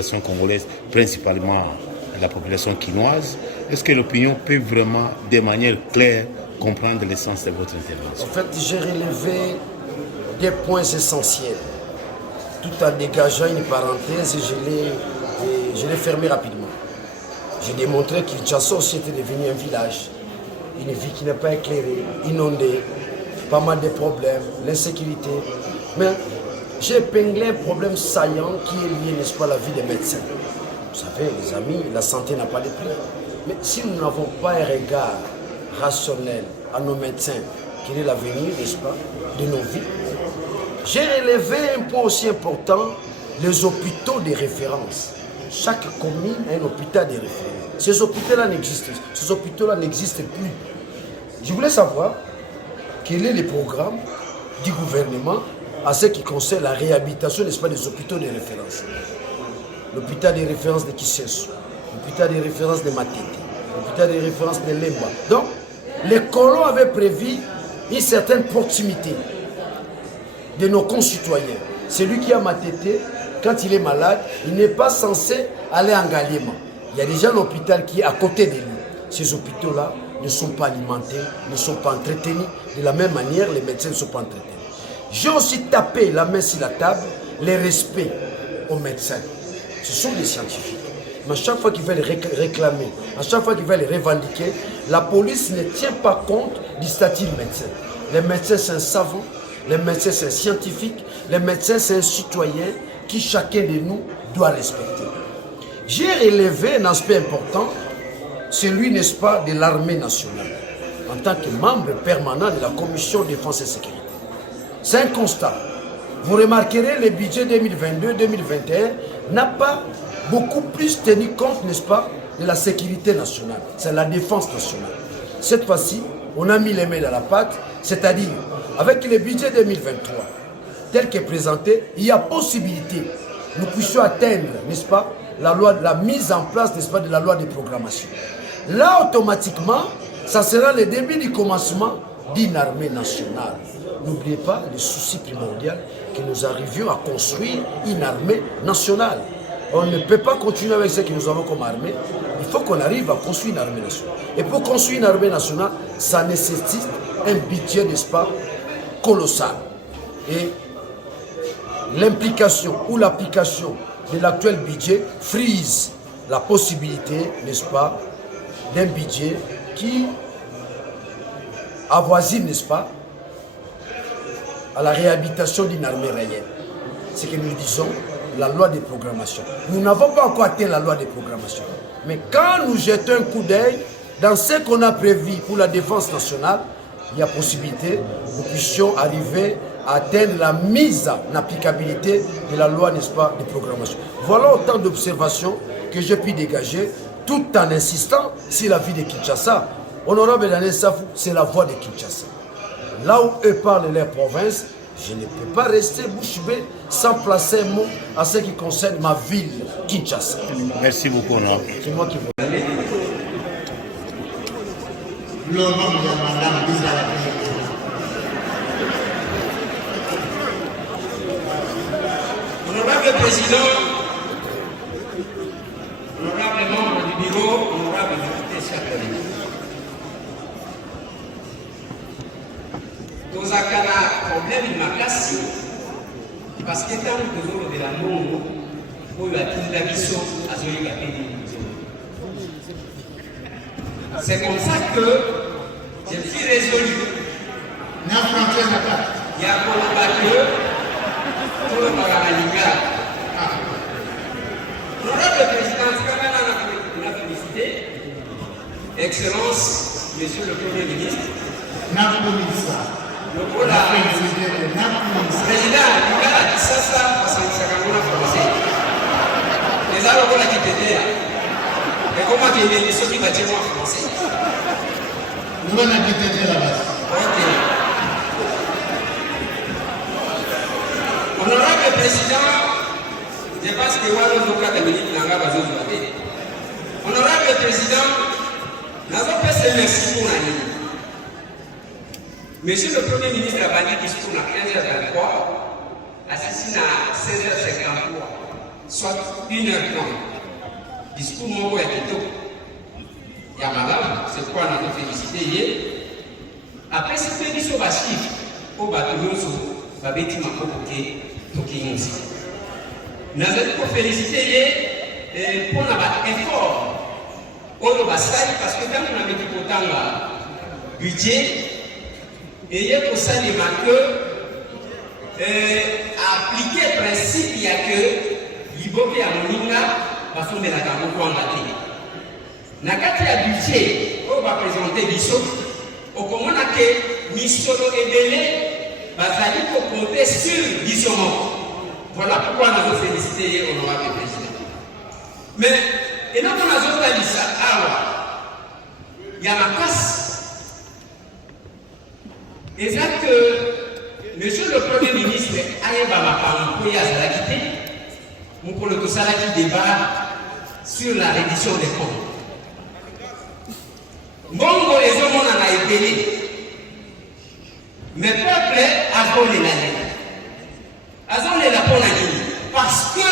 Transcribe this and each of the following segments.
population congolaise, principalement la population quinoise. Est-ce que l'opinion peut vraiment, de manière claire, comprendre l'essence de votre intervention? En fait, j'ai relevé des points essentiels, tout en dégageant une parenthèse et je l'ai fermé rapidement. J'ai démontré que Kinshasa aussi était devenu un village, une ville qui n'est pas éclairée, inondée, pas mal de problèmes, l'insécurité. Mais j'ai épinglé un problème saillant qui est lié, n'est-ce pas, à la vie des médecins. Vous savez, les amis, la santé n'a pas de prix. Mais si nous n'avons pas un regard rationnel à nos médecins, quel est l'avenir, n'est-ce pas, de nos vies? J'ai relevé un point aussi important, les hôpitaux de référence. Chaque commune a un hôpital de référence. Ces hôpitaux-là n'existent plus. Je voulais savoir quel est le programme du gouvernement à ce qui concerne la réhabilitation, n'est-ce pas, des hôpitaux de référence. L'hôpital de référence de Kissesu, l'hôpital de référence de Matete, l'hôpital de référence de Lemba. Donc, les colons avaient prévu une certaine proximité de nos concitoyens. Celui qui a Matete, quand il est malade, il n'est pas censé aller en Galiema. Il y a déjà l'hôpital qui est à côté de lui. Ces hôpitaux-là ne sont pas alimentés, ne sont pas entretenus. De la même manière, les médecins ne sont pas entretenus. J'ai aussi tapé la main sur la table, les respects aux médecins. Ce sont des scientifiques. Mais à chaque fois qu'ils veulent réclamer, à chaque fois qu'ils veulent revendiquer, la police ne tient pas compte du statut de médecin. Les médecins, c'est un savant, les médecins, c'est un scientifique, les médecins, c'est un citoyen qui chacun de nous doit respecter. J'ai relevé un aspect important, celui, n'est-ce pas, de l'armée nationale, en tant que membre permanent de la commission défense et sécurité. C'est un constat. Vous remarquerez, le budget 2022-2021 n'a pas beaucoup plus tenu compte, n'est-ce pas, de la sécurité nationale. C'est la défense nationale. Cette fois-ci, on a mis les mains dans la pâte, c'est-à-dire, avec le budget 2023, tel que présenté, il y a possibilité, nous puissions atteindre, n'est-ce pas, la mise en place, n'est-ce pas, de la loi de programmation. Là, automatiquement, ça sera le début du commencement d'une armée nationale. N'oubliez pas le souci primordial que nous arrivions à construire une armée nationale. On ne peut pas continuer avec ce que nous avons comme armée. Il faut qu'on arrive à construire une armée nationale. Et pour construire une armée nationale, ça nécessite un budget, n'est-ce pas, colossal. Et l'implication ou l'application de l'actuel budget frise la possibilité, n'est-ce pas, d'un budget qui avoisine, n'est-ce pas, à la réhabilitation d'une armée réelle. C'est que nous disons la loi de programmation. Nous n'avons pas encore atteint la loi de programmation. Mais quand nous jetons un coup d'œil dans ce qu'on a prévu pour la défense nationale, il y a possibilité que nous puissions arriver à atteindre la mise en applicabilité de la loi, n'est-ce pas, de programmation. Voilà autant d'observations que j'ai pu dégager, tout en insistant sur la vie de Kinshasa. Honorable Daniel Safou, c'est la voix de Kinshasa. Là où eux parlent de leur province, je ne peux pas rester bouche bée sans placer un mot à ce qui concerne ma ville, Kinshasa. Merci beaucoup, honorable. C'est moi qui vous remercie. Honorable Président, honorable membre du bureau, honorable député, chers collègues. Nous avons un problème de ma classe parce que tant que nous avons de la monde, pour la mission à c'est comme ça que je suis résolu. Il y a pour le bateau, pour le Magalinga. Honorable Président, on a félicité. Excellence, Monsieur le Premier ministre. Le président, il a dit ça, parce que c'est un français. Les Arabes ont quitté là. Et comment il est ceux qui va dire en français? Nous allons quitter là-bas. Ok. Honorable Président, je pense que nous avons minutes. Honorable Président, nous avons fait merci pour l'année. Monsieur le Premier ministre a banni discours à 15h23, assassinat à 16h53. soit 1h30. Discours mon est plutôt. Il y a madame, c'est quoi on a félicité. Après, si vous avez des chiffres, au bateau, vous avez dit que nous allons féliciter pour notre effort au Bassaï parce que quand on a mis autant de budget, et il y a pour ça que appliquer le principe, il y a que l'Iboké a moninga parce qu'on est là dans le coin de la budget, on va présenter l'ISO. Au comment que Misolo et Belé va compter sur l'ISO. Voilà pourquoi nous avons félicité l'honorable président. Mais, et donc on a dit ça, il y a ma casse. Et ça que monsieur le Premier ministre Ayeba Makamouya Salakité, mon collègue Salaki débat sur la reddition des comptes. Bongo les hommes en a ébélé. Mais peuple a volé l'année. Azon la pour parce que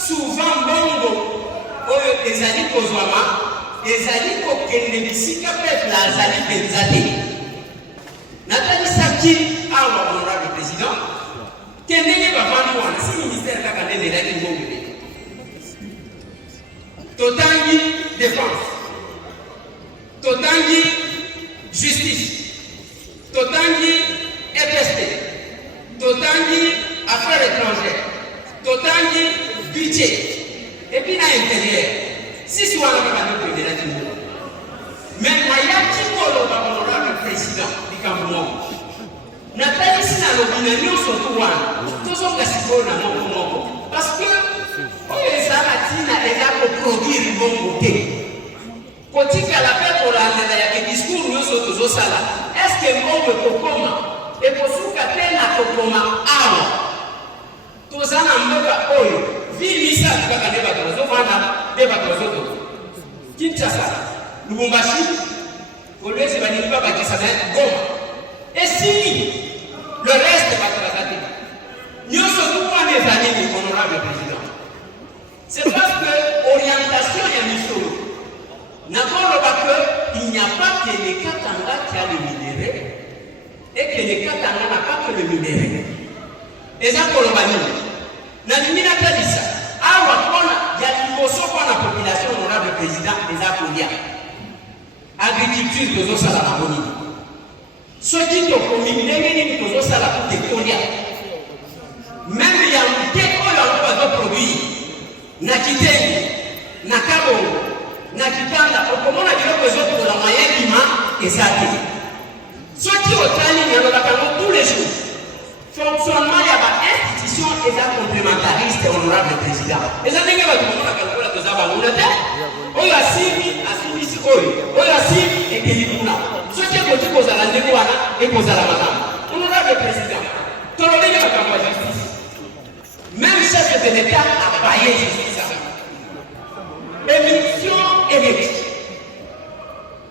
souvent Bongo, les alliés Kozwama, les alliés Kokenebisika peuple a allié Benzate. Nathalie Saki, honorable président, Kenene va vendre si le ministère a gagné les règles de Totangi défense. Totangi justice, Totangi EPST, Totangi affaires étrangères, Totangi budget, et puis dans l'intérieur. Si tu as le président, mais il y a qui le président du Cameroun. Nathalie Sinalobi, surtout, tous ont gaspillé parce que les Aratina est là pour produire le bon côté. Kotika la paix pour la discours nous sommes au sala. Est-ce que mon kokoma et pour ce qu'appelle la kokoma awa tous en amboka oyo vilisa kaka ne bato vana ne bato Kinshasa Lubumbashi Kolwezi banini ba bakisa na Goma et si le reste va traiter nous sommes tous les années honorable président. C'est parce que orientation et mission il n'y a pas que les Katanga qui a le minerai et que les Katanga n'a pas que le minerai. Et ça, pour le banni, Namina Kalissa, il y a une motion pour la population honorable président des Apolia. Agriculture, tous à la Mamoni. Ceux qui ont commis, tous à la Potécolia. Même il y a un décollage de produits. Nakiteng, Nakabo. Nakitanda, comment on a dit que les autres moyens humains et ça dit. Ceux qui ont travaillé dans tous les jours, fonctionnement, il y a une institution et un complémentariste honorable président. Et ça n'est pas tout le monde a calculé que ça va nous l'aider. On a signé, on a signé et qu'il y a. Ceux qui ont dit qu'on a la négociation et qu'on a la madame. Honorable président, tout le monde a la justice. Même chef de l'État a payé justice. Émission électrique.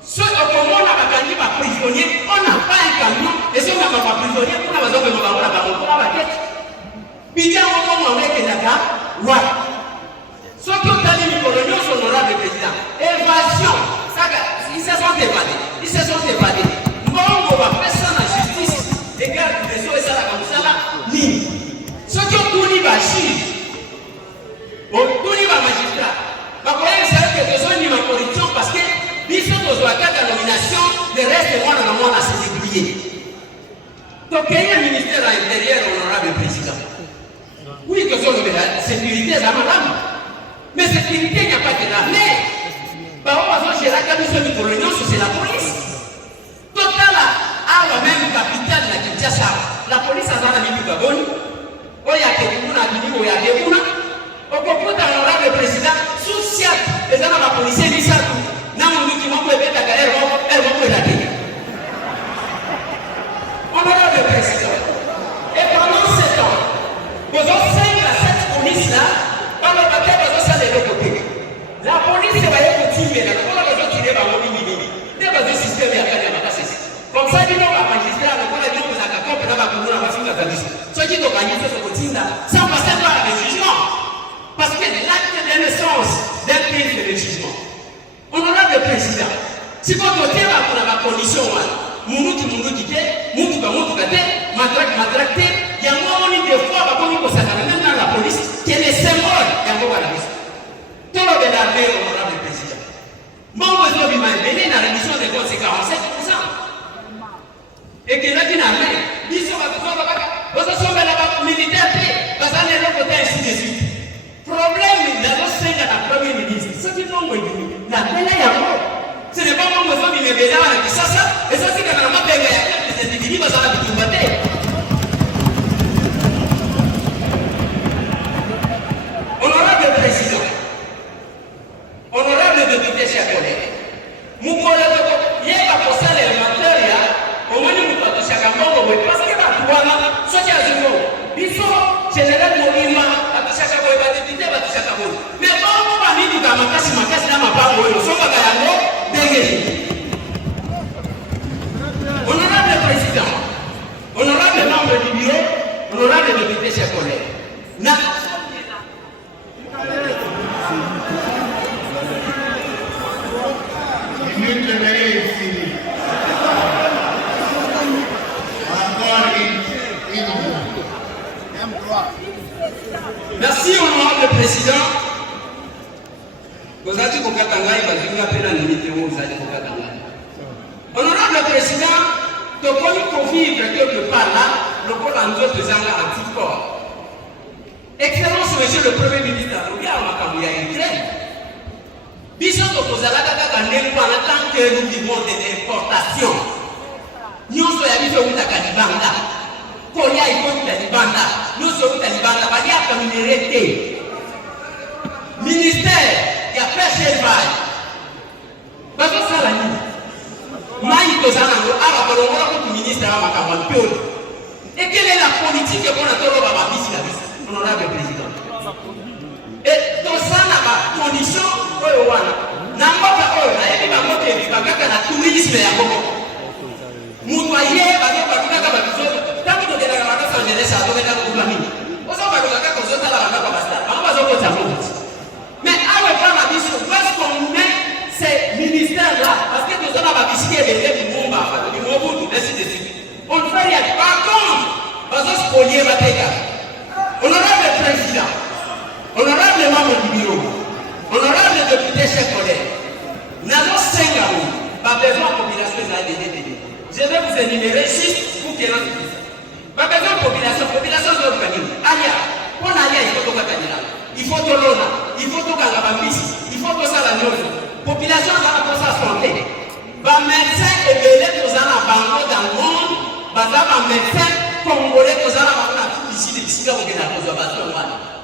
Ceux qui ont gagné par prisonnier, on n'a pas un camion, et si on n'a pas prisonnier, on a besoin de nous avoir la tête. Puis on a un ouais. Ceux qui ont gagné pour l'Union sont honorables président. Évasion, ils se sont évadés. Ils se sont évadés. Bon, on va faire ça dans la justice. Les gars, les choses, ça comme ça là, ni. Ceux qui ont tout libre à Chine, tout libre à magistrat. Parce que les autres ont la nomination, le reste, moi, on a s'est donc, il y a un ministère à l'intérieur, honorable président. Oui, que la sécurité, c'est madame. Mais sécurité, il n'y a pas de là. Mais, par exemple, chez la commission de l'Union, c'est la police. Total, à la même capitale, la Kinshasa, la police a la minute de bonne. Oh, il y a quelqu'un qui a dit, il y a quelqu'un. Au propos d'un honorable président, social, les gens de la police disent ça tout. Non, nous qui m'ont fait la galère, elles vont me la dire. Honorable président, et pendant 7 ans, vous avez 5 à 7 polices là, dans le bataille, vous avez ça de l'autre côté. La police va y continuer, on a besoin de tirer par le mini. président. Si vous votez pour la condition, Mourouti, matraque, il y a un moment de fois, même dans la police, qui est le symbole de la police. Tout le monde est l'armée, honorable président. Mon besoin de m'aider dans l'émission de comptes, c'est 47%. Et que là, tu n'as rien. Ils sont militaires, parce qu'on est là côté ainsi de suite. Problème, il a lancé la première ministre. Ce qui est non, la belle est à mort. Ce n'est pas mon besoin de m'aider dans la ça, et ça, c'est quand même un peu de cette division, parce qu'on a tout voté. Honorable président, honorable député, chers collègues, nous collègues, il y a un procès élémentaire, au moins nous avons tous chacun parce que la douane, ce qui a dit non, il faut général Moïma, à tout chacun, député, à tout chacun. Mais quand on va dire que ma casse, n'a pas de son bagage, honorable président, honorable membre du bureau, honorable député, chers collègues, merci, honorable président. Vous avez dit que vous honorable président, tu peux vivre quelque part là, le corps en d'autres anticorps. Excellence, monsieur le Premier ministre, regarde ma caméra Ukraine. Bisous de tant que nous vivons de l'importation. Nous sommes habitués à Kalibanda. Korea est contre Kalibanda. Nous sommes Kalibanda. Il y a comme une hérité. Ministère, il y a personne qui va. Ça la nuit. Maï Tozanango, Arabalongo, ministre à Makamanpion. Et quelle est la politique qu'on a trouvé à Babisi, honorable président? Et dans ça, on a ma condition, Namaka, la tourisme à Bobo. Moutoyer, tant que tu es dans la Los Angeles, à Doména Koulami. On s'en va dans la cause de la Basta. On va se retrouver. Mais à la fin, la mission, parce qu'on met ces ministères-là, parce que nous avons visité les élèves du Mumba, du Mobutu, ainsi de suite. On ne fait rien. Par contre, on va se spolier la Tega. Honorable président, honorable membre du bureau, honorable député, chers collègues, nous avons 5 ans, pas besoin de population de je vais vous énumérer juste pour que l'on puisse. Pas besoin de population de l'organisme. Alia, pour Alia, il faut tout Katania. Il faut tout Lona, il faut tout Kalabambis, il faut tout ça la chose. Population dans la santé. Les médecins et les gens dans le monde, les médecins congolais qui sont ici, ici,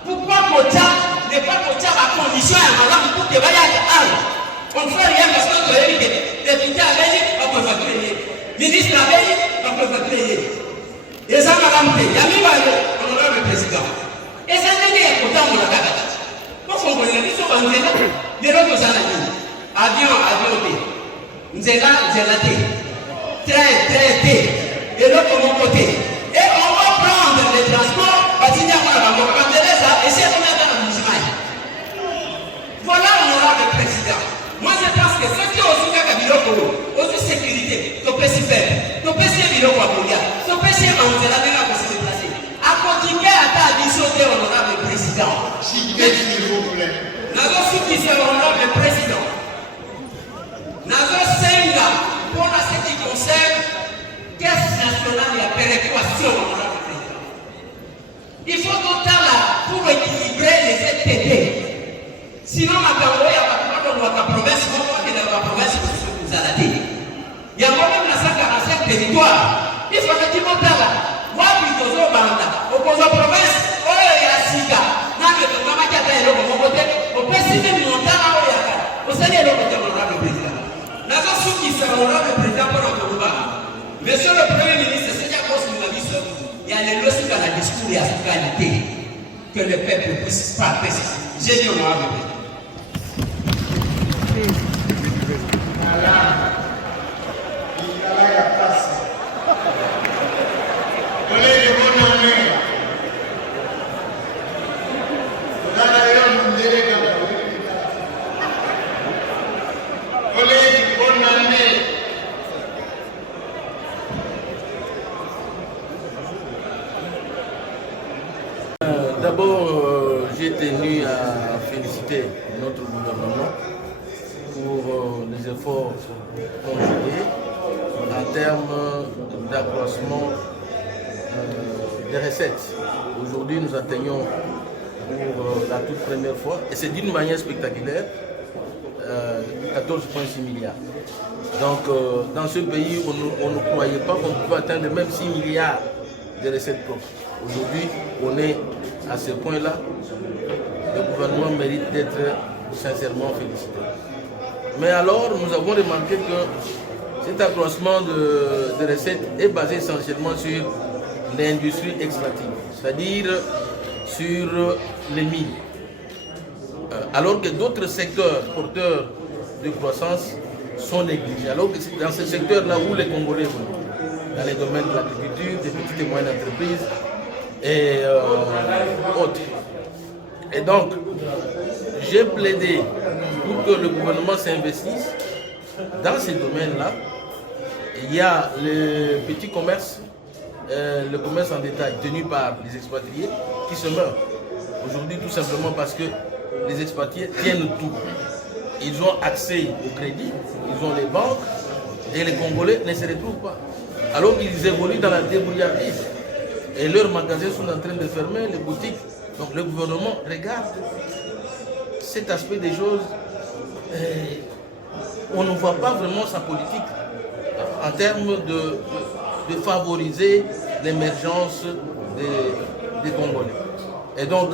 pourquoi Kocha n'est pas Kocha à condition et madame pour que vous ayez un. On ne fait rien parce que vous avez dit, député à Béni, on peut facturer. Ministre à Béni, on peut facturer. Et ça, madame, il y a mis honorable président. Et ça, c'est des contents pour la carte. Pourquoi on dit que nous sommes des autres avion, nous sommes traité. Et l'autre, mon côté. Et on va prendre les transports, parce qu'il y a et c'est on est dans le musulman. Voilà, honorable président. Moi, je pense que ceux qui ont aussi aussi sécurité, tu peux s'y faire, tu peux s'y faire, tu peux s'y faire, se déplacer. À continuer à ta addition, honorable président. S'il vous plaît. Nous avons ceux qui sont honorable président. Nous avons 5 ans pour ce qui concerne caisse nationale et la péréquation, honorable président. Il faut tout temps là pour équilibrer les FTT. Sinon, ma campagne, il n'y a pas de province, il faut que la province nous a dit. Il y a même la 145 territoires. Il faut que tu montes là. Moi, puis, tu as banda. Au province, il y a Sika. N'a que ton maman qui a été là, au côté, au président du montant, au Seigneur, au côté, honorable président. Nous avons ceux qui sont honorable président pour le Kourouba. Monsieur le Premier ministre, c'est déjà qu'on nous a dit ça. Il y a les lois sur la discours et la qualité que le peuple puisse pas préciser. J'ai dit honorable président. Olé des efforts conjugués en termes d'accroissement des recettes. Aujourd'hui, nous atteignons pour la toute première fois, et c'est d'une manière spectaculaire, 14,6 milliards. Donc, dans ce pays, on ne croyait pas qu'on pouvait atteindre même 6 milliards de recettes propres. Aujourd'hui, on est à ce point-là. Le gouvernement mérite d'être sincèrement félicité. Mais alors, nous avons remarqué que cet accroissement de recettes est basé essentiellement sur l'industrie extractive, c'est-à-dire sur les mines. Alors que d'autres secteurs porteurs de croissance sont négligés. Alors que c'est dans ces secteurs-là où les Congolais vont, dans les domaines de l'agriculture, des petites et moyennes entreprises et autres. Et donc, j'ai plaidé pour que le gouvernement s'investisse dans ces domaines-là. Il y a le petit commerce, le commerce en détail tenu par les expatriés qui se meurent. Aujourd'hui, tout simplement parce que les expatriés tiennent tout. Ils ont accès au crédit, ils ont les banques, et les Congolais ne se retrouvent pas. Alors qu'ils évoluent dans la débrouillardise. Et leurs magasins sont en train de fermer, les boutiques. Donc le gouvernement regarde cet aspect des choses. On ne voit pas vraiment sa politique en termes de favoriser l'émergence des Congolais. Et donc,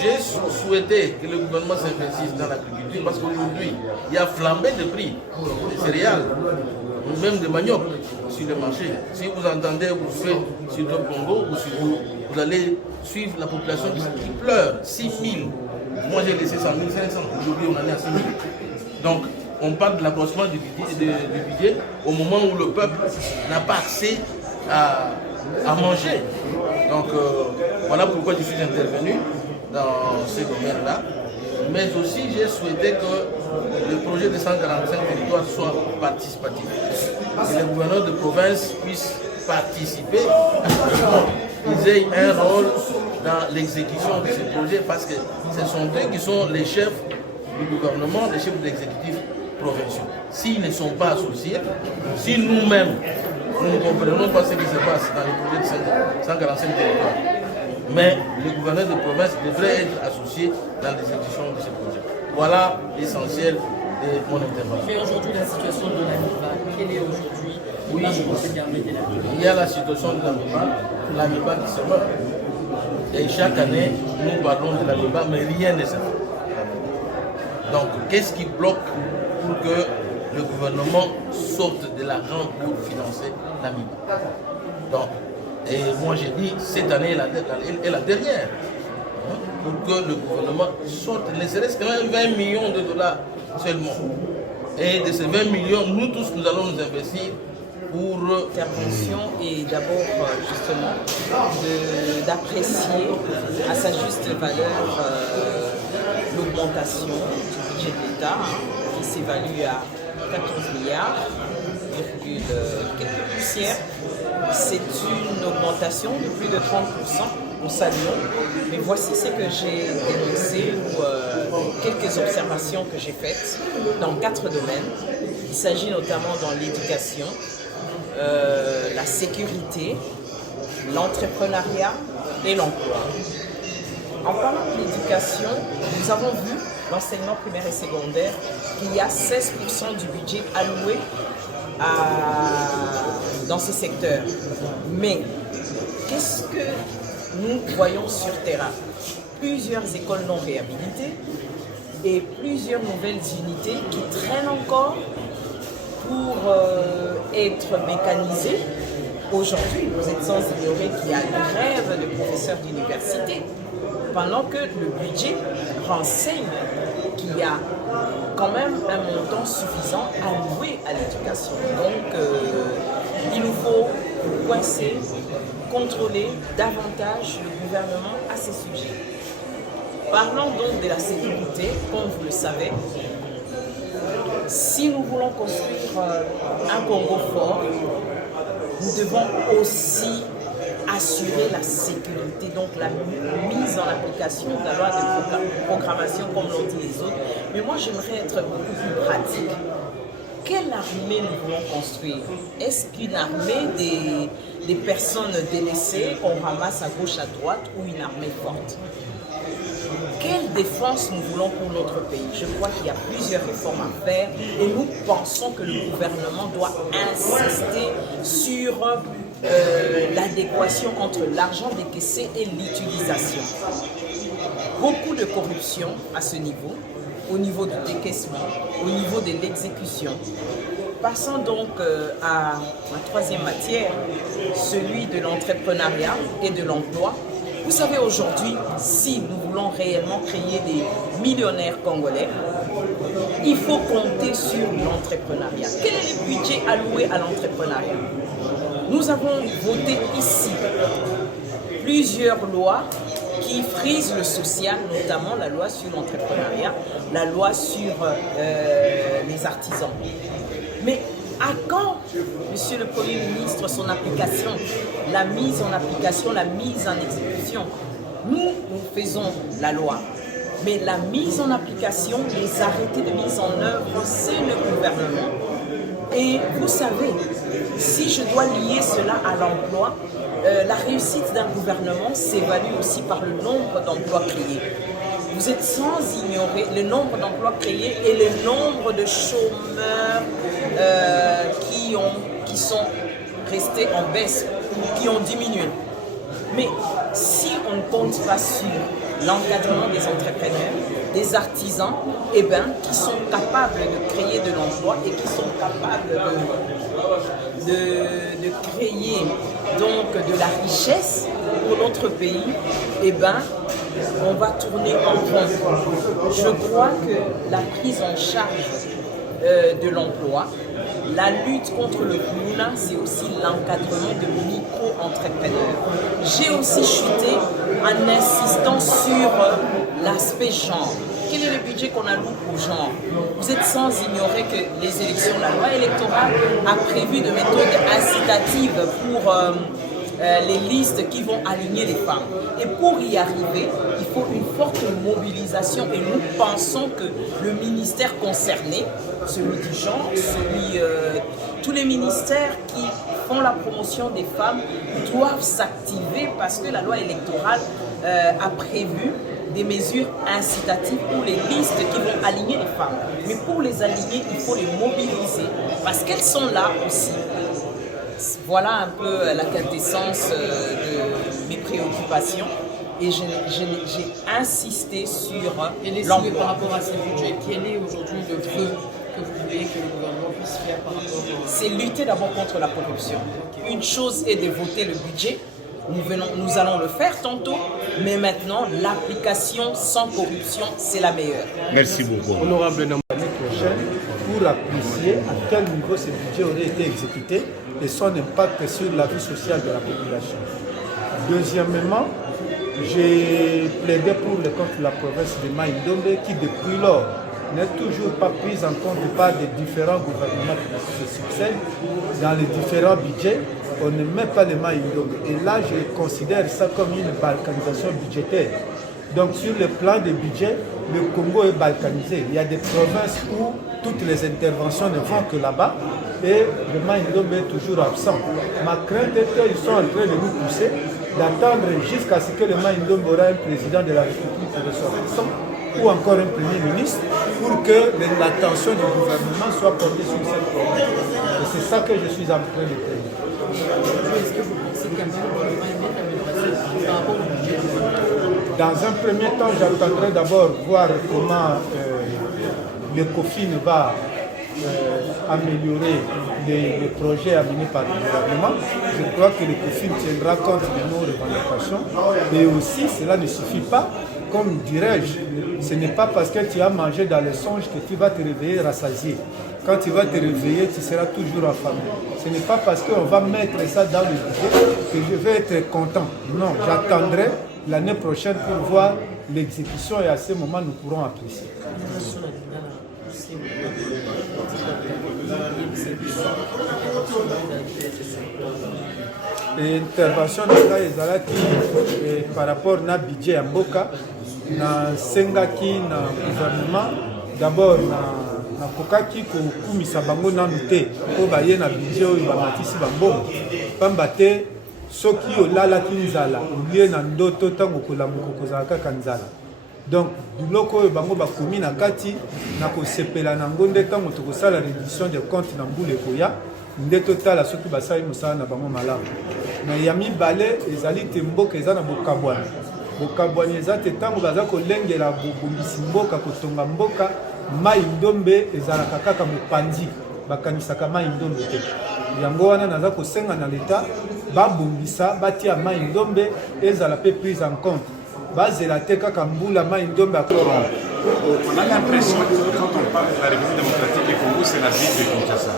j'ai souhaité que le gouvernement s'investisse dans l'agriculture parce qu'aujourd'hui, il y a flambé de prix des céréales, même de manioc sur le marché. Si vous entendez, vous faites sur le Congo, vous allez suivre la population qui pleure. 6 000. Moi, j'ai laissé 100 000, 500. Aujourd'hui, on en est à 6 000. Donc, on parle de l'accroissement du budget au moment où le peuple n'a pas accès à manger. Donc, voilà pourquoi je suis intervenu dans ces domaines-là. Mais aussi, j'ai souhaité que le projet de 145 territoires soit participatif. Que les gouverneurs de province puissent participer, qu'ils aient un rôle dans l'exécution de ces projets, parce que ce sont eux qui sont les chefs du gouvernement, les chefs de l'exécutif provincial. S'ils ne sont pas associés, si nous-mêmes, nous ne comprenons pas ce qui se passe dans les projets de 145 territoires, mais le gouverneur de province devrait être associé dans l'exécution de ces projets. Voilà l'essentiel de mon intervention. Mais aujourd'hui, la situation de l'AMIBA, quelle est aujourd'hui? Oui, il y a la situation de l'AMIBA qui se meurt. Et chaque année, nous parlons de l'AMIBA, mais rien ne se fait. Donc, qu'est-ce qui bloque pour que le gouvernement sorte de l'argent pour financer l'AMIBA? Donc, et moi j'ai dit, cette année est la dernière, pour que le gouvernement sorte, ne serait-ce que 20 millions de dollars seulement. Et de ces 20 millions, nous tous, nous allons nous investir pour intervention et d'abord justement d'apprécier à sa juste valeur l'augmentation du budget de l'État qui s'évalue à 14 milliards, quelques poussières. C'est une augmentation de plus de 30%, nous saluons. Mais voici ce que j'ai dénoncé ou quelques observations que j'ai faites dans 4 domaines. Il s'agit notamment dans l'éducation, la sécurité, l'entrepreneuriat et l'emploi. En parlant de l'éducation, nous avons vu l'enseignement primaire et secondaire qu'il y a 16% du budget alloué dans ces secteurs. Mais qu'est-ce que nous voyons sur terrain? Plusieurs écoles non réhabilitées et plusieurs nouvelles unités qui traînent encore pour être mécanisées. Aujourd'hui, vous êtes sans ignorer qu'il y a une grève de professeurs d'université, pendant que le budget renseigne qu'il y a quand même un montant suffisant alloué à l'éducation. Donc, il nous faut coincer, contrôler davantage le gouvernement à ces sujets. Parlons donc de la sécurité, comme vous le savez. Si nous voulons construire un Congo fort, nous devons aussi assurer la sécurité, donc la mise en application de la loi de programmation, comme l'ont dit les autres. Mais moi, j'aimerais être beaucoup plus pratique. Quelle armée nous voulons construire? Est-ce qu'une armée des personnes délaissées qu'on ramasse à gauche, à droite, ou une armée forte? Quelle défense nous voulons pour notre pays? Je crois qu'il y a plusieurs réformes à faire et nous pensons que le gouvernement doit insister sur l'adéquation entre l'argent décaissé et l'utilisation. Beaucoup de corruption à ce niveau, au niveau du décaissement, au niveau de l'exécution. Passons donc à la troisième matière, celui de l'entrepreneuriat et de l'emploi. Vous savez, aujourd'hui, si nous voulons réellement créer des millionnaires congolais, il faut compter sur l'entrepreneuriat. Quel est le budget alloué à l'entrepreneuriat? Nous avons voté ici plusieurs lois qui frisent le social, notamment la loi sur l'entrepreneuriat, la loi sur les artisans. Mais à quand, Monsieur le Premier ministre, son application, la mise en application, la mise en exécution? Nous faisons la loi, mais la mise en application, les arrêtés de mise en œuvre, c'est le gouvernement. Et vous savez, si je dois lier cela à l'emploi, la réussite d'un gouvernement s'évalue aussi par le nombre d'emplois créés. Vous êtes sans ignorer le nombre d'emplois créés et le nombre de chômeurs qui sont restés en baisse ou qui ont diminué. Mais si on ne compte pas sur l'encadrement des entrepreneurs, des artisans, eh ben, qui sont capables de créer de l'emploi et qui sont capables de créer donc de la richesse pour notre pays, eh ben, on va tourner en rond. Je crois que la prise en charge de l'emploi, la lutte contre le Kuna, c'est aussi l'encadrement de micro-entrepreneurs. J'ai aussi chuté en insistant sur l'aspect genre. Quel est le budget qu'on alloue au genre? Vous êtes sans ignorer que les élections, la loi électorale a prévu de méthodes incitatives pour les listes qui vont aligner les femmes. Et pour y arriver, il faut une forte mobilisation et nous pensons que le ministère concerné, celui du genre, tous les ministères qui font la promotion des femmes doivent s'activer parce que la loi électorale a prévu des mesures incitatives pour les listes qui vont aligner les femmes. Mais pour les aligner, il faut les mobiliser parce qu'elles sont là aussi. Voilà un peu la quintessence de mes préoccupations et j'ai insisté sur l'emploi. Et les souhaits par rapport à ces budgets, quel est aujourd'hui le vœu que vous voulez que le gouvernement puisse faire par rapport à... C'est lutter d'abord contre la corruption. Une chose est de voter le budget, nous allons le faire tantôt, mais maintenant l'application sans corruption, c'est la meilleure. Merci beaucoup. Honorable l'année prochaine, pour apprécier à quel niveau ce budget aurait été exécuté et son impact sur la vie sociale de la population. Deuxièmement, j'ai plaidé pour le compte de la province de Maïndombe qui depuis lors n'est toujours pas prise en compte par les différents gouvernements qui se succèdent. Dans les différents budgets, on ne met pas les Maïndombe. Et là, je considère ça comme une balkanisation budgétaire. Donc sur le plan des budgets, le Congo est balkanisé. Il y a des provinces où toutes les interventions ne vont que là-bas et le Maïndombe est toujours absent. Ma crainte est qu'ils sont en train de nous pousser d'attendre jusqu'à ce que le Maïndombe aura un président de la République ressortissant ou encore un premier ministre pour que l'attention du gouvernement soit portée sur cette province. Et c'est ça que je suis en train de faire. Est-ce que vous pensez quand même qu'on va mettre l'amélioration par rapport au budget? Dans un premier temps, j'attendrai d'abord voir comment le COFIN va améliorer les projets amenés par le gouvernement. Je crois que le COFIN tiendra compte de nos revendications. Et aussi, cela ne suffit pas. Comme dirais-je, ce n'est pas parce que tu as mangé dans le songe que tu vas te réveiller rassasié. Quand tu vas te réveiller, tu seras toujours affamé. Ce n'est pas parce qu'on va mettre ça dans le budget que je vais être content. Non, j'attendrai l'année prochaine pour voir l'exécution et à ce moment, nous pourrons apprécier. intervention na ngai ezalaki par rapport na budget ya mboka nasengaki na gouvernement d'abord nakokaki kokumisa bango nanu te mpo baye na budget oyo bamatisi bambongo pamba te soki olalaki nzala olie na ndoto ntango kolamuka kozala kaka nzala donc biloko oyo bango bakomi na kati na kosepela nango nde ntango tokosala réduction de compte na mbula ekoya nde totala soki basali mosala na bango malamu na ya mibale ezali te mboka eza na bokabwani eza te ntango baza kolengela bobongisi mboka kotonga mboka mai ndombe ezalaka kaka mopanzi bakanisaka mai ndombe te yango wana naza kosenga na leta babongisa batia mai ndombe ezala pe prise en compte bazela te kaka mbula mai ndombe akoro. On a l'impression que quand on parle de la République démocratique du Congo, c'est la ville de Kinshasa.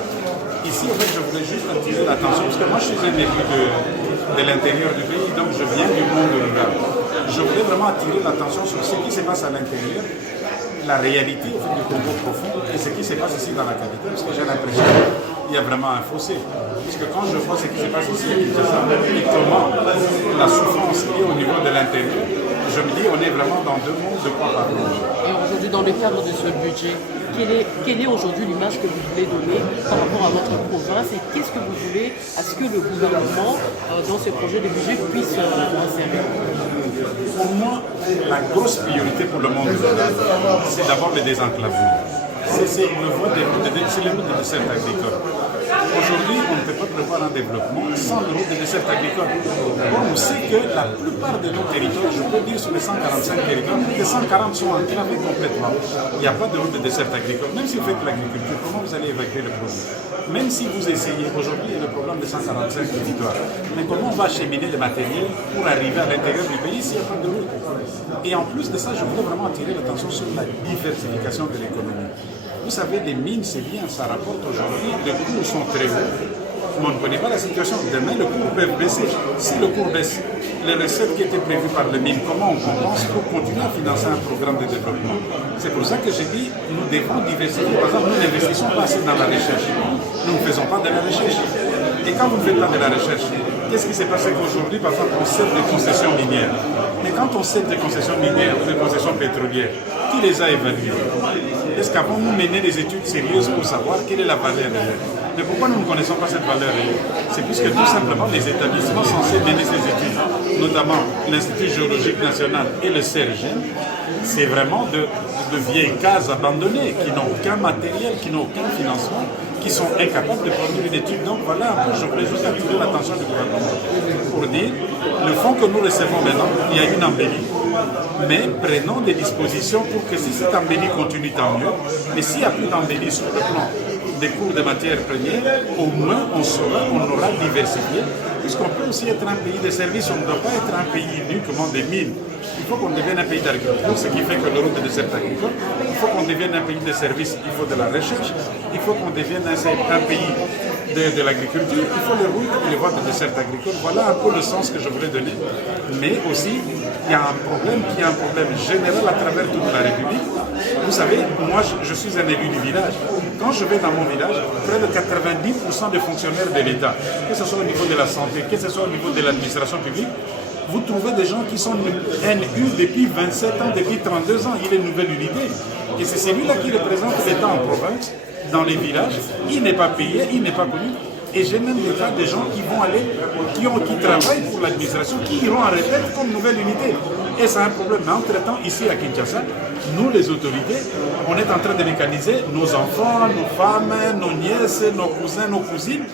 Ici, en fait, je voudrais juste attirer l'attention, parce que moi, je suis un élu de l'intérieur du pays, donc je viens du monde rural. Je voudrais vraiment attirer l'attention sur ce qui se passe à l'intérieur, la réalité au fait, du Congo profond, et ce qui se passe ici dans la capitale, parce que j'ai l'impression qu'il y a vraiment un fossé. Parce que quand je vois ce qui se passe ici à Kinshasa, et comment la souffrance est au niveau de l'intérieur, je me dis on est vraiment dans deux mondes de quoi parler. Et aujourd'hui, dans le cadre de ce budget, quelle est aujourd'hui l'image que vous voulez donner par rapport à votre province et qu'est-ce que vous voulez à ce que le gouvernement, dans ce projet de budget, puisse insérer? Pour moi, la grosse priorité pour le monde rural, c'est d'abord le désenclavement. C'est le route de dessert agricole. Aujourd'hui, on ne peut pas prévoir un développement sans le route de dessert agricole. Or, on sait que la plupart de nos territoires, je peux dire sur les 145 territoires, les 140 sont enclavés complètement. Il n'y a pas de route de dessert agricole. Même si vous faites l'agriculture, comment vous allez évacuer le problème? Même si vous essayez, aujourd'hui, il y a le problème des 145 territoires. Mais comment on va acheminer le matériel pour arriver à l'intérieur du pays s'il n'y a pas de route? Et en plus de ça, je voudrais vraiment attirer l'attention sur la diversification de l'économie. Vous savez, les mines, c'est bien, ça rapporte aujourd'hui, les cours sont très hauts, mais on ne connaît pas la situation. Demain, le cours peut baisser. Si le cours baisse, les recettes qui étaient prévues par les mines, comment on compense pour continuer à financer un programme de développement? C'est pour ça que j'ai dit, nous devons diversifier. Par exemple, nous n'investissons pas assez dans la recherche. Nous ne faisons pas de la recherche. Et quand vous ne faites pas de la recherche, qu'est-ce qui s'est passé qu'aujourd'hui, par exemple, on cède des concessions minières? Mais quand on cède des concessions minières ou des concessions pétrolières, qui les a évaluées? Est-ce qu'avant nous mener des études sérieuses pour savoir quelle est la valeur réelle? Mais pourquoi nous ne connaissons pas cette valeur réelle? C'est puisque tout simplement les établissements censés mener ces études, notamment l'Institut géologique national et le CERGEN, c'est vraiment de vieilles cases abandonnées qui n'ont aucun matériel, qui n'ont aucun financement, qui sont incapables de produire une étude. Donc voilà, un peu, je voulais juste attirer l'attention du gouvernement pour dire, le fonds que nous recevons maintenant, il y a une embellie. Mais prenons des dispositions pour que si cette embellie continue, tant mieux. Mais s'il n'y a plus d'embellie sur le plan des cours de matières premières, au moins on aura diversifié. Puisqu'on peut aussi être un pays de services, on ne doit pas être un pays uniquement des mines. Il faut qu'on devienne un pays d'agriculture, ce qui fait que le route de dessert agricole, il faut qu'on devienne un pays de services, il faut de la recherche, il faut qu'on devienne un pays de l'agriculture, il faut les routes et les voies de dessert agricole. Voilà un peu le sens que je voulais donner. Mais aussi, il y a un problème qui est un problème général à travers toute la République. Vous savez, moi je suis un élu du village. Quand je vais dans mon village, près de 90% des fonctionnaires de l'État, que ce soit au niveau de la santé, que ce soit au niveau de l'administration publique, vous trouvez des gens qui sont NU depuis 27 ans, depuis 32 ans. Il est une nouvelle unité. Et c'est celui-là qui représente l'État en province, dans les villages. Il n'est pas payé, il n'est pas connu. Et j'ai même des cas de gens qui vont aller, qui travaillent pour l'administration, qui iront en retraite comme nouvelle unité. Et c'est un problème. Mais entre-temps, ici à Kinshasa, nous les autorités, on est en train de mécaniser nos enfants, nos femmes, nos nièces, nos cousins, nos cousines,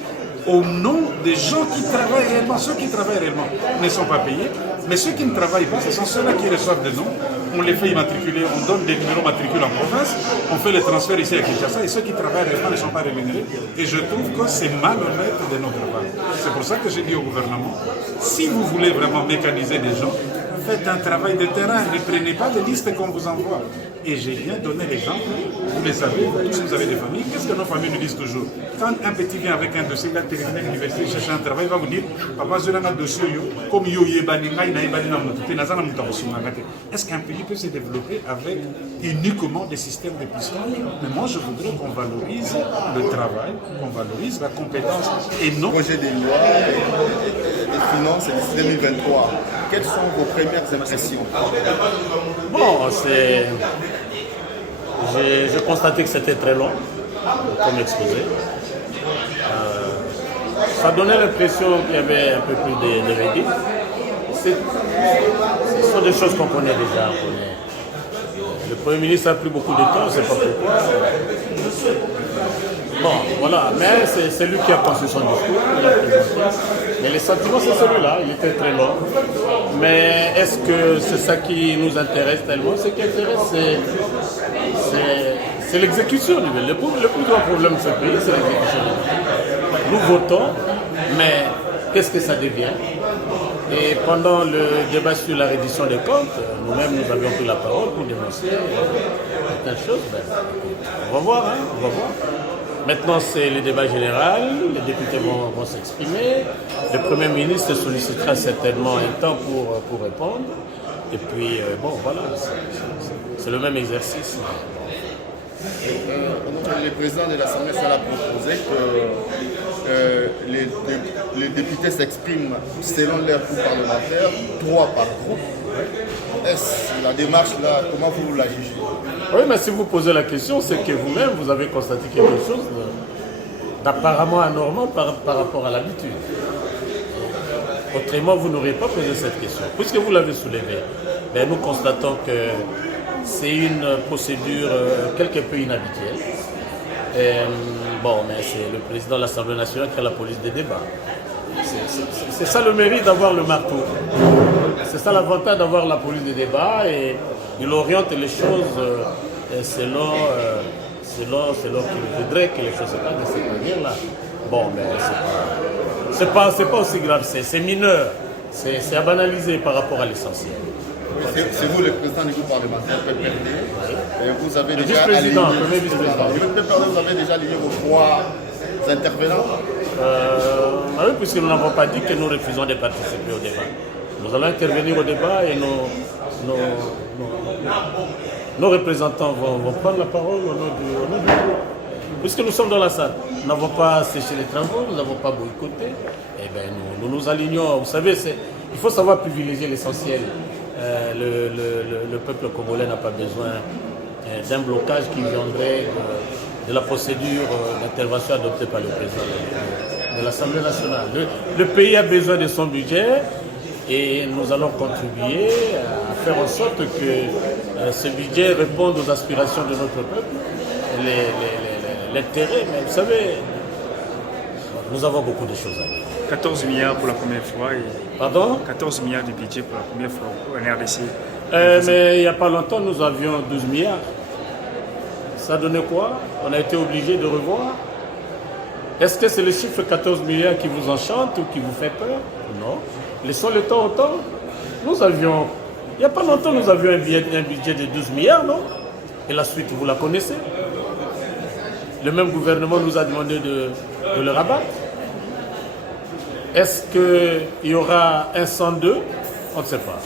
au nom des gens qui travaillent réellement. Ceux qui travaillent réellement ne sont pas payés, mais ceux qui ne travaillent pas, ce sont ceux-là qui reçoivent des noms. On les fait immatriculer, on donne des numéros matricules en province, on fait les transferts ici à Kinshasa, et ceux qui travaillent réellement ne sont pas rémunérés. Et je trouve que c'est malhonnête de notre part. C'est pour ça que j'ai dit au gouvernement, si vous voulez vraiment mécaniser des gens, faites un travail de terrain, ne prenez pas de liste qu'on vous envoie. Et j'ai bien donné l'exemple vous le savez, tous vous avez des familles. Qu'est-ce que nos familles nous disent toujours? Quand un petit vient avec un dossier, quand il à l'université, cherche un travail, il va vous dire, papa, je un dossier, comme yo est-ce qu'un pays peut se développer avec uniquement des systèmes de puissance? Mais moi, je voudrais qu'on valorise le travail, qu'on valorise la compétence et non. Projet des lois et des finances d'ici 2023. Quelles sont vos premières impressions? Bon, j'ai constaté que c'était très long, comme exposé. Ça donnait l'impression qu'il y avait un peu plus de redites. Ce sont des choses qu'on connaît déjà. Le Premier ministre a pris beaucoup de temps, je ne sais pas pourquoi. Bon, voilà, mais c'est lui qui a construit son discours. Mais les sentiments, c'est celui-là, il était très long. Mais est-ce que c'est ça qui nous intéresse tellement? Ce qui intéresse, c'est l'exécution. Le plus grand problème de ce pays, c'est l'exécution. Nous votons, mais qu'est-ce que ça devient? Et pendant le débat sur la reddition des comptes, nous-mêmes, nous avions pris la parole pour dénoncer certaines choses. On va voir, on va voir. Maintenant, c'est le débat général, les députés vont s'exprimer, le Premier ministre sollicitera certainement un temps pour répondre. Et puis, bon, voilà, c'est le même exercice. Le président de l'Assemblée nationale a proposé que les députés s'expriment selon leur groupe parlementaire, 3 par groupe. Est-ce la démarche là, comment vous la jugez? Oui, mais si vous posez la question, c'est que vous-même, vous avez constaté quelque chose d'apparemment anormal par rapport à l'habitude. Autrement, vous n'auriez pas posé cette question. Puisque vous l'avez soulevé, ben, nous constatons que c'est une procédure quelque peu inhabituelle. Bon, mais c'est le président de l'Assemblée nationale qui a la police des débats. C'est ça le mérite d'avoir le marteau. C'est ça l'avantage d'avoir la police des débats et il oriente les choses selon qu'il voudrait que les choses se passent de cette manière-là. Bon, mais c'est pas aussi grave, c'est mineur, c'est à banaliser par rapport à l'essentiel. C'est vous le président du groupe parlementaire PPRD. Et vous avez déjà aligné, vous avez déjà aligné vos 3 intervenants. Oui, puisque nous n'avons pas dit que nous refusons de participer au débat. Nous allons intervenir au débat et nos représentants vont prendre la parole au nom du groupe. Puisque nous sommes dans la salle, nous n'avons pas séché les travaux, nous n'avons pas boycotté, eh bien nous nous alignons. Vous savez, il faut savoir privilégier l'essentiel. Le peuple congolais n'a pas besoin d'un blocage qui viendrait de la procédure d'intervention adoptée par le président de l'Assemblée nationale. Le pays a besoin de son budget et nous allons contribuer à faire en sorte que ce budget réponde aux aspirations de notre peuple, l'intérêt. Mais vous savez, nous avons beaucoup de choses à dire. 14 milliards pour la première fois. Pardon? 14 milliards de budget pour la première fois en RDC. Mais il n'y a pas longtemps, nous avions 12 milliards. Ça donnait quoi? On a été obligé de revoir. Est-ce que c'est le chiffre 14 milliards qui vous enchante ou qui vous fait peur? Non. Laissons le temps au temps. Nous avions, il n'y a pas longtemps, nous avions un budget de 12 milliards, non? Et la suite, vous la connaissez. Le même gouvernement nous a demandé de le rabattre. Est-ce qu'il y aura un 102? On ne sait pas.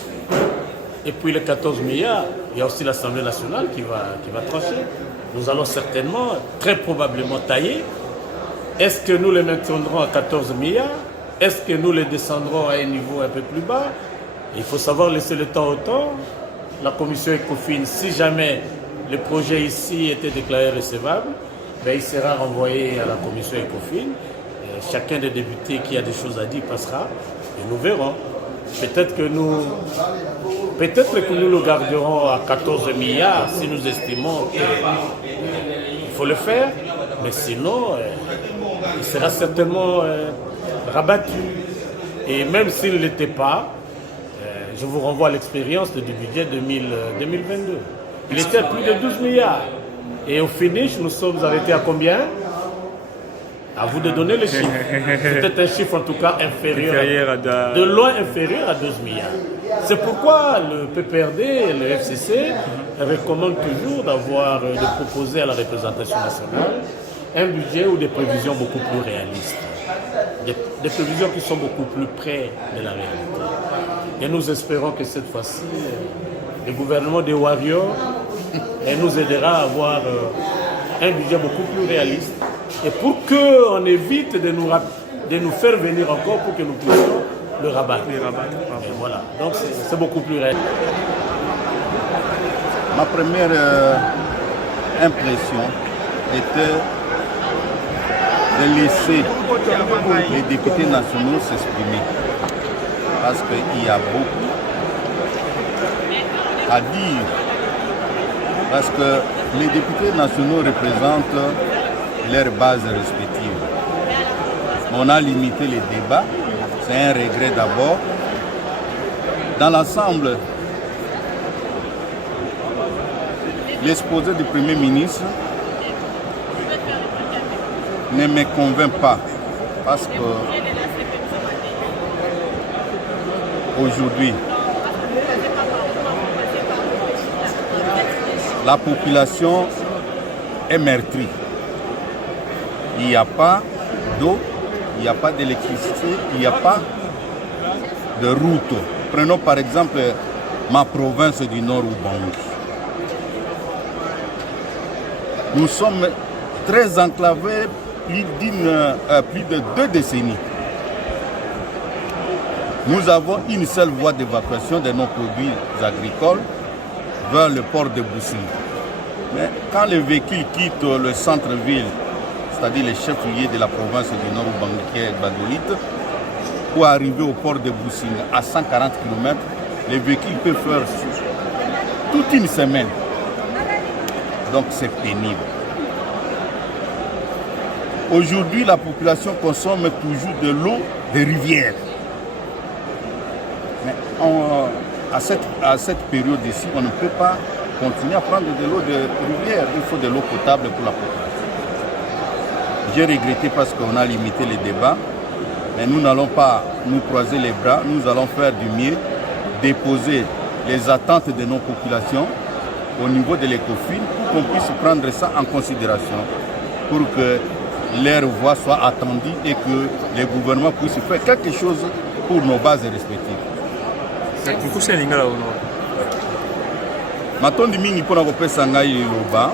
Et puis les 14 milliards, il y a aussi l'Assemblée nationale qui va trancher. Nous allons certainement, très probablement tailler. Est-ce que nous les maintiendrons à 14 milliards? Est-ce que nous les descendrons à un niveau un peu plus bas? Il faut savoir laisser le temps au temps. La commission ECOFIN, si jamais le projet ici était déclaré recevable, ben, il sera renvoyé à la commission ECOFIN. Chacun des députés qui a des choses à dire passera et nous verrons. Peut-être que nous le garderons à 14 milliards si nous estimons qu'il faut le faire, mais sinon, il sera certainement rabattu. Et même s'il ne l'était pas, je vous renvoie à l'expérience du budget 2022. Il était à plus de 12 milliards. Et au finish, nous sommes arrêtés à combien? À vous de donner les chiffres. C'était un chiffre en tout cas inférieur, à de loin inférieur à 12 milliards. C'est pourquoi le PPRD et le FCC recommandent toujours de proposer à la représentation nationale un budget ou des prévisions beaucoup plus réalistes. Des prévisions qui sont beaucoup plus près de la réalité. Et nous espérons que cette fois-ci, le gouvernement des Warriors nous aidera à avoir un budget beaucoup plus réaliste. Et pour qu'on évite de nous faire venir encore pour que nous puissions le rabattre. Et voilà, donc c'est beaucoup plus réaliste. Ma première impression était de laisser les députés nationaux s'exprimer. Parce qu'il y a beaucoup à dire. Parce que les députés nationaux représentent leurs bases respectives. On a limité les débats, c'est un regret d'abord. Dans l'ensemble, l'exposé du Premier ministre ne me convainc pas parce que aujourd'hui, la population est meurtrie. Il n'y a pas d'eau, il n'y a pas d'électricité, il n'y a pas de route. Prenons par exemple ma province du Nord, Ubangi. Nous sommes très enclavés plus de 2 décennies. Nous avons une seule voie d'évacuation de nos produits agricoles vers le port de Boussine. Mais quand les véhicules quittent le centre-ville, c'est-à-dire les chefs-lieux de la province du Nord Ubangi qui est Badolite, pour arriver au port de Boussine à 140 km, les véhicules peuvent faire toute une semaine. Donc c'est pénible. Aujourd'hui, la population consomme toujours de l'eau des rivières. Mais à cette période ici, on ne peut pas continuer à prendre de l'eau de rivière. Il faut de l'eau potable pour la population. J'ai regretté parce qu'on a limité les débats, mais nous n'allons pas nous croiser les bras. Nous allons faire du mieux, déposer les attentes de nos populations au niveau de l'ECOFIN pour qu'on puisse prendre ça en considération pour que leur voix soit attendue et que les gouvernements puissent faire quelque chose pour nos bases respectives. Matondi mingi pona kopesa ngai loba